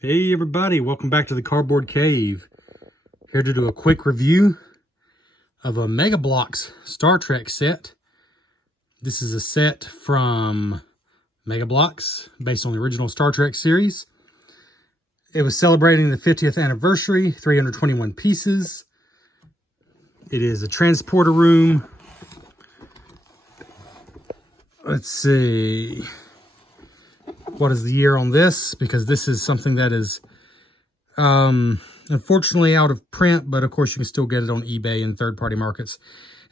Hey everybody, welcome back to the Cardboard Cave. Here to do a quick review of a Mega Blocks Star Trek set. This is a set from Mega Blocks, based on the original Star Trek series. It was celebrating the 50th anniversary, 321 pieces. It is a transporter room. Let's see. What is the year on this? Because this is something that is unfortunately out of print, but of course you can still get it on eBay and third-party markets.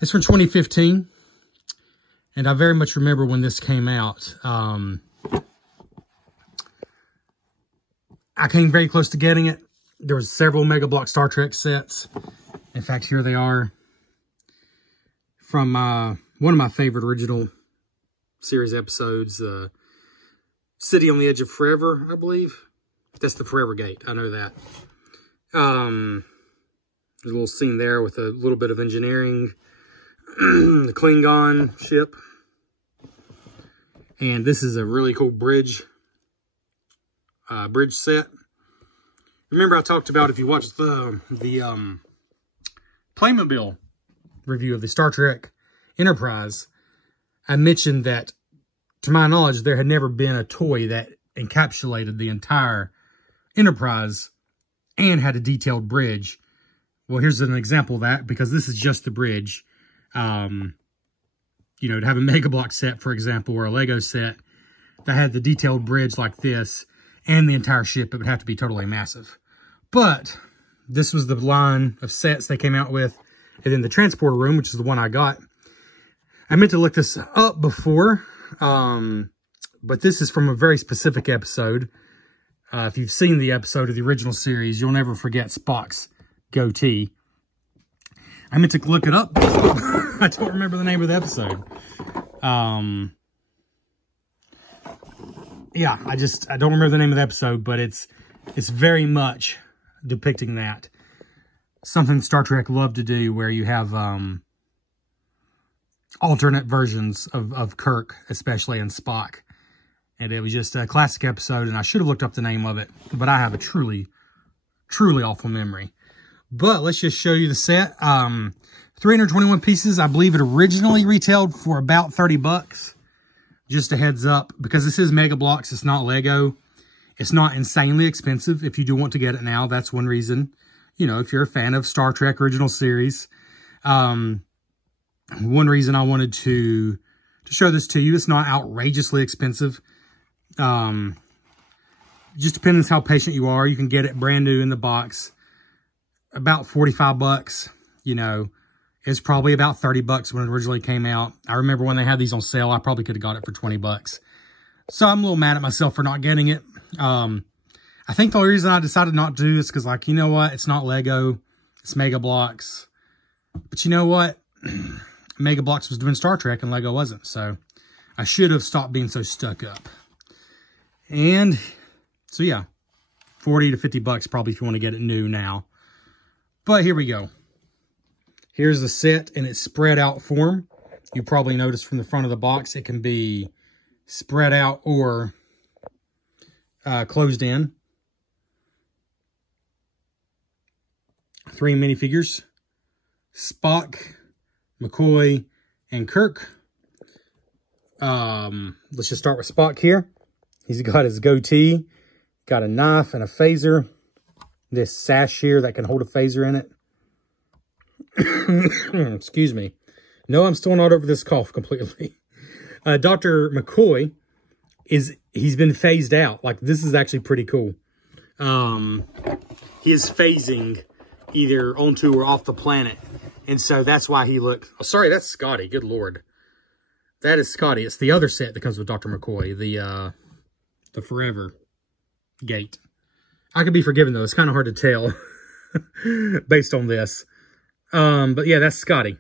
It's from 2015, and I very much remember when this came out. I came very close to getting it. There was several Mega Bloks Star Trek sets. In fact, here they are from one of my favorite original series episodes, City on the Edge of Forever, I believe. That's the Forever Gate. I know that. There's a little scene there with a little bit of engineering. The Klingon ship. And this is a really cool bridge set. Remember I talked about, if you watched the Playmobil review of the Star Trek Enterprise, I mentioned that, to my knowledge, there had never been a toy that encapsulated the entire Enterprise and had a detailed bridge. Well, here's an example of that, because this is just the bridge. You know, to have a Mega Bloks set, for example, or a Lego set that had the detailed bridge like this and the entire ship, it would have to be totally massive. But this was the line of sets they came out with. And then the transporter room, which is the one I got. I meant to look this up before. But this is from a very specific episode. If you've seen the episode of the original series, you'll never forget Spock's goatee. I meant to look it up. I don't remember the name of the episode. Yeah, I don't remember the name of the episode, but it's very much depicting that. Something Star Trek loved to do, where you have, alternate versions of Kirk, especially, and Spock. And it was just a classic episode, and I should have looked up the name of it, but I have a truly, truly awful memory. But let's just show you the set. 321 pieces. I believe it originally retailed for about 30 bucks. Just a heads up, because this is Mega Bloks, it's not Lego. It's not insanely expensive. If you do want to get it now, that's one reason. You know, if you're a fan of Star Trek original series. One reason I wanted to show this to you, it's not outrageously expensive. Just depends how patient you are. You can get it brand new in the box. About 45 bucks, you know. It's probably about 30 bucks when it originally came out. I remember when they had these on sale, I probably could have got it for 20 bucks. So I'm a little mad at myself for not getting it. I think the only reason I decided not to do this is because, like, you know what? It's not Lego. It's Mega Bloks. But you know what? Mega Bloks was doing Star Trek and Lego wasn't. So I should have stopped being so stuck up. And so, yeah, 40 to 50 bucks probably if you want to get it new now. But here we go. Here's the set in its spread out form. You probably noticed from the front of the box, it can be spread out or closed in. 3 minifigures. Spock, McCoy, and Kirk. Let's just start with Spock here. He's got his goatee, got a knife and a phaser. This sash here that can hold a phaser in it. Excuse me. No, I'm still not over this cough completely. Dr. McCoy, he's been phased out. Like, this is actually pretty cool. He is phasing either onto or off the planet. And so that's why he looked... Oh, sorry, that's Scotty. Good Lord. That is Scotty. It's the other set that comes with Dr. McCoy. The Forever Gate. I could be forgiven, though. It's kind of hard to tell based on this. But yeah, that's Scotty.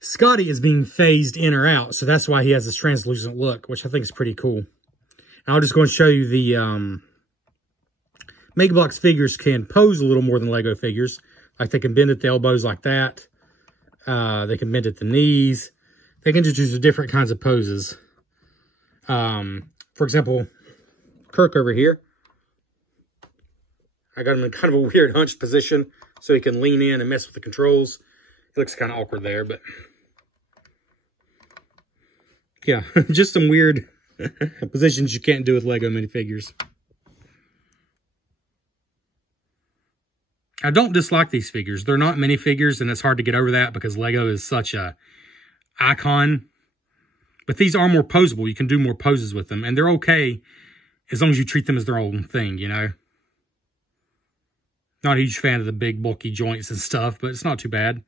Scotty is being phased in or out. So that's why he has this translucent look, which I think is pretty cool. And I'll just go and show you the... Mega Bloks figures can pose a little more than Lego figures. Like, they can bend at the elbows like that. They can bend at the knees. They can just use different kinds of poses. For example, Kirk over here. I got him in kind of a weird hunched position so he can lean in and mess with the controls. It looks kind of awkward there, but yeah, just some weird positions you can't do with Lego minifigures. I don't dislike these figures. They're not minifigures, and it's hard to get over that because Lego is such a icon. But these are more posable. You can do more poses with them, and they're okay as long as you treat them as their own thing, you know. Not a huge fan of the big, bulky joints and stuff, but it's not too bad.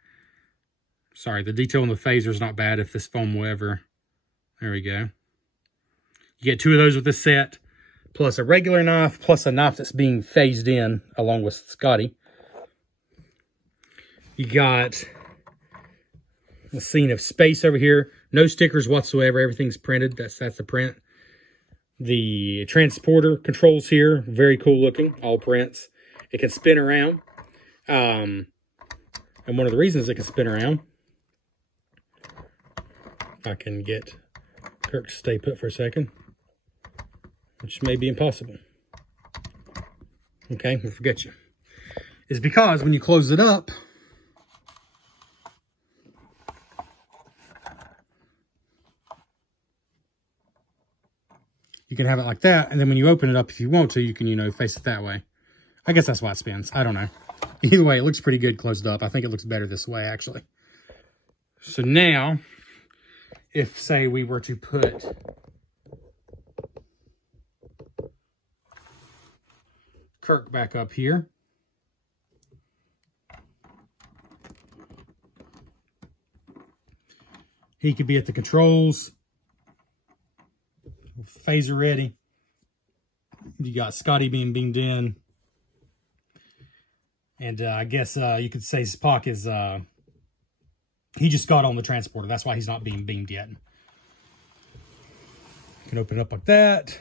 Sorry, the detail on the phaser is not bad if this foam will ever. There we go. You get 2 of those with this set, plus a regular knife, plus a knife that's being phased in along with Scotty. You got the scene of space over here. No stickers whatsoever. Everything's printed. That's the print. The transporter controls here. Very cool looking. All prints. It can spin around. And one of the reasons it can spin around, if I can get Kirk to stay put for a second, which may be impossible. Okay, we'll forget you. Is because when you close it up, you can have it like that, and then when you open it up, if you want to, you can, you know, face it that way. I guess that's why it spins. I don't know. Either way, it looks pretty good closed up. I think it looks better this way, actually. So now, if, say, we were to put Kirk back up here, he could be at the controls. Phaser ready. You got Scotty being beamed in. And I guess you could say Spock is, he just got on the transporter. That's why he's not being beamed yet. You can open it up like that.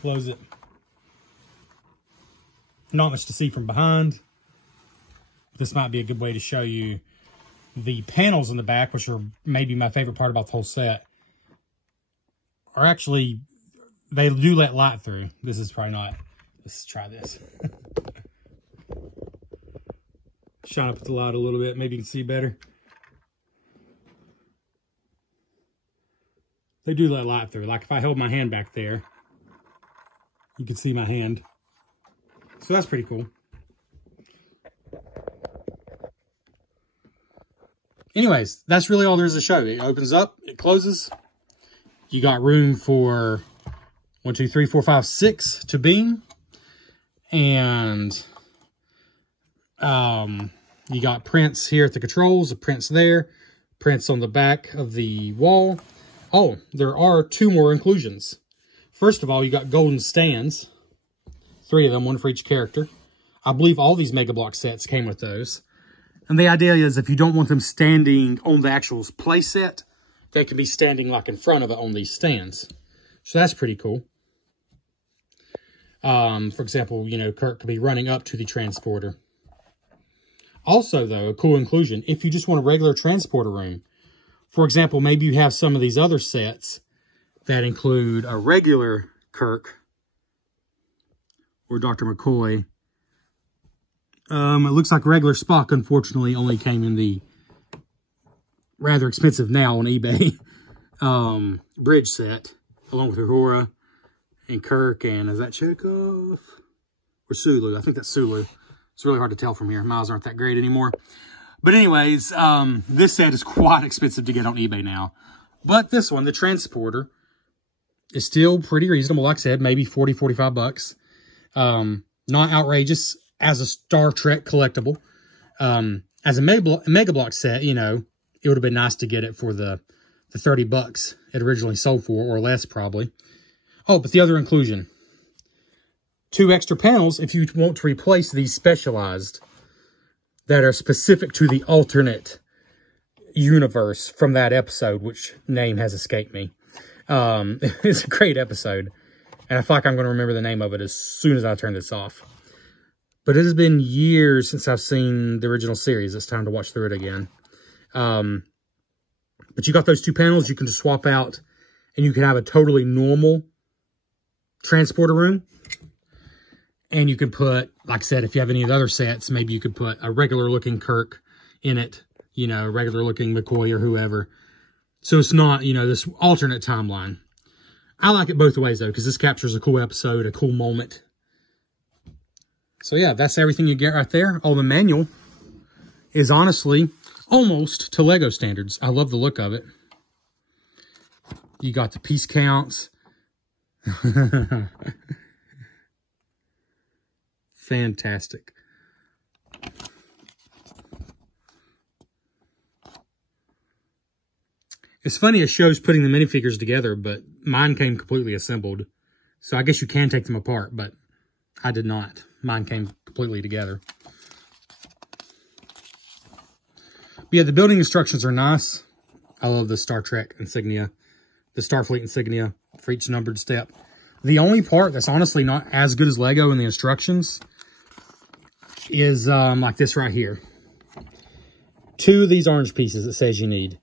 Close it. Not much to see from behind. This might be a good way to show you the panels in the back, which are maybe my favorite part about the whole set. Are actually, they do let light through. This is probably not. Let's try this. Shine up with the light a little bit. Maybe you can see better. They do let light through. Like if I held my hand back there, you can see my hand. So that's pretty cool. Anyways, that's really all there is to show. It opens up, it closes. You got room for 1, 2, 3, 4, 5, 6 to beam. And you got prints here at the controls, the prints there, prints on the back of the wall. Oh, there are 2 more inclusions. First of all, you got golden stands. 3 of them, 1 for each character. I believe all these Mega Bloks sets came with those. And the idea is if you don't want them standing on the actual play set, they can be standing like in front of it on these stands. So that's pretty cool. For example, you know, Kirk could be running up to the transporter. Also, though, a cool inclusion, if you just want a regular transporter room, for example, maybe you have some of these other sets that include a regular Kirk or Dr. McCoy. It looks like regular Spock, unfortunately, only came in the rather expensive now on eBay bridge set, along with Uhura and Kirk, and is that Chekhov or Sulu? I think that's Sulu. It's really hard to tell from here. Miles aren't that great anymore. But anyways, this set is quite expensive to get on eBay now. But this one, the transporter, is still pretty reasonable. Like I said, maybe 40, 45 bucks. Not outrageous as a Star Trek collectible. As a Mega Bloks set, you know, it would have been nice to get it for the 30 bucks it originally sold for, or less probably. Oh, but the other inclusion. 2 extra panels if you want to replace these specialized that are specific to the alternate universe from that episode, which name has escaped me. It's a great episode, and I feel like I'm going to remember the name of it as soon as I turn this off. But it has been years since I've seen the original series. It's time to watch through it again. But you got those 2 panels you can just swap out, and you can have a totally normal transporter room. And you can put, like I said, if you have any of the other sets, maybe you could put a regular looking Kirk in it, you know, a regular looking McCoy or whoever. So it's not, you know, this alternate timeline. I like it both ways though, because this captures a cool episode, a cool moment. So yeah, that's everything you get right there. Oh, the manual is honestly almost to Lego standards. I love the look of it. You got the piece counts. Fantastic. It's funny it shows putting the minifigures together, but mine came completely assembled. So I guess you can take them apart, but I did not. Mine came completely together. But yeah, the building instructions are nice. I love the Star Trek insignia, the Starfleet insignia for each numbered step. The only part that's honestly not as good as Lego in the instructions is like this right here. 2 of these orange pieces it says you need.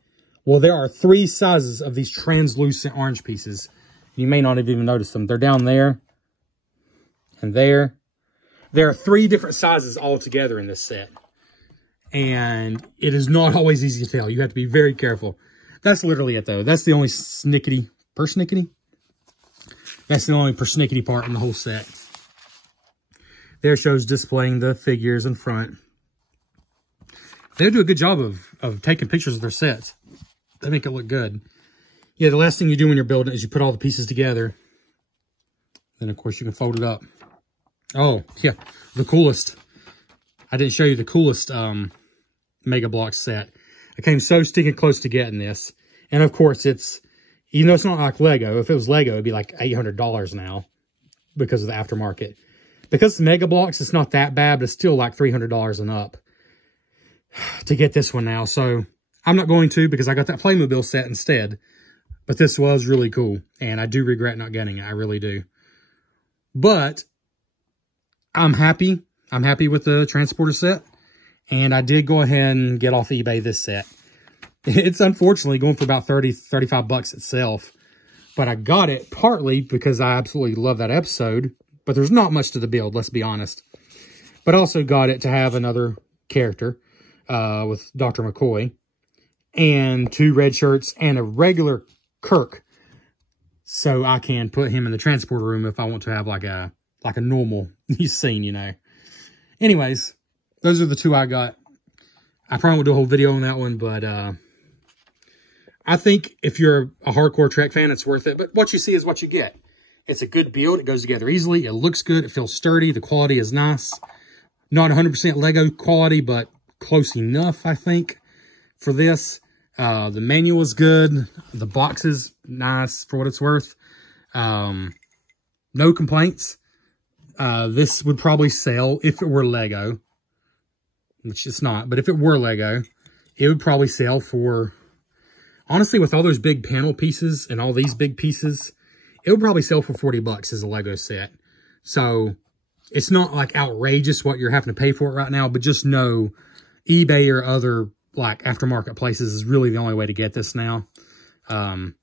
Well, there are 3 sizes of these translucent orange pieces. You may not have even noticed them. They're down there and there. There are 3 different sizes all together in this set. And it is not always easy to tell. You have to be very careful. That's literally it, though. That's the only persnickety. That's the only persnickety part in the whole set. There shows displaying the figures in front. They do a good job of taking pictures of their sets. They make it look good. Yeah, the last thing you do when you're building is you put all the pieces together. Then, of course, you can fold it up. Oh, yeah, the coolest. I didn't show you the coolest Mega Bloks set. I came so stinking close to getting this. And, of course, it's, even though it's not like Lego, if it was Lego, it'd be like $800 now because of the aftermarket. Because it's Mega Bloks, it's not that bad, but it's still like $300 and up to get this one now. So I'm not going to because I got that Playmobil set instead. But this was really cool. And I do regret not getting it. I really do. But I'm happy. I'm happy with the transporter set. And I did go ahead and get off eBay this set. It's unfortunately going for about 35 bucks itself. But I got it partly because I absolutely love that episode. But there's not much to the build, let's be honest. But I also got it to have another character with Dr. McCoy. And 2 red shirts and a regular Kirk. So I can put him in the transporter room if I want to have like a normal scene, you know. Anyways, those are the 2 I got. I probably won't do a whole video on that one, but I think if you're a hardcore Trek fan, it's worth it. But what you see is what you get. It's a good build. It goes together easily. It looks good. It feels sturdy. The quality is nice. Not 100% Lego quality, but close enough, I think, for this. The manual is good. The box is nice for what it's worth. No complaints. This would probably sell if it were Lego, which it's not. But if it were Lego, it would probably sell for, honestly, with all those big panel pieces and all these big pieces, it would probably sell for 40 bucks as a Lego set. So it's not like outrageous what you're having to pay for it right now, but just know eBay or other like aftermarket places is really the only way to get this now,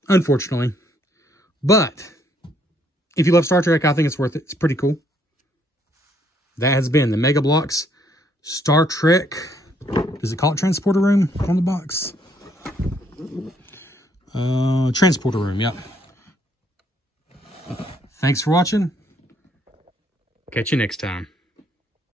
unfortunately. But if you love Star Trek, I think it's worth it. It's pretty cool. That has been the Mega Bloks Star Trek. Does it call it transporter room on the box? Transporter room, yep. Thanks for watching. Catch you next time.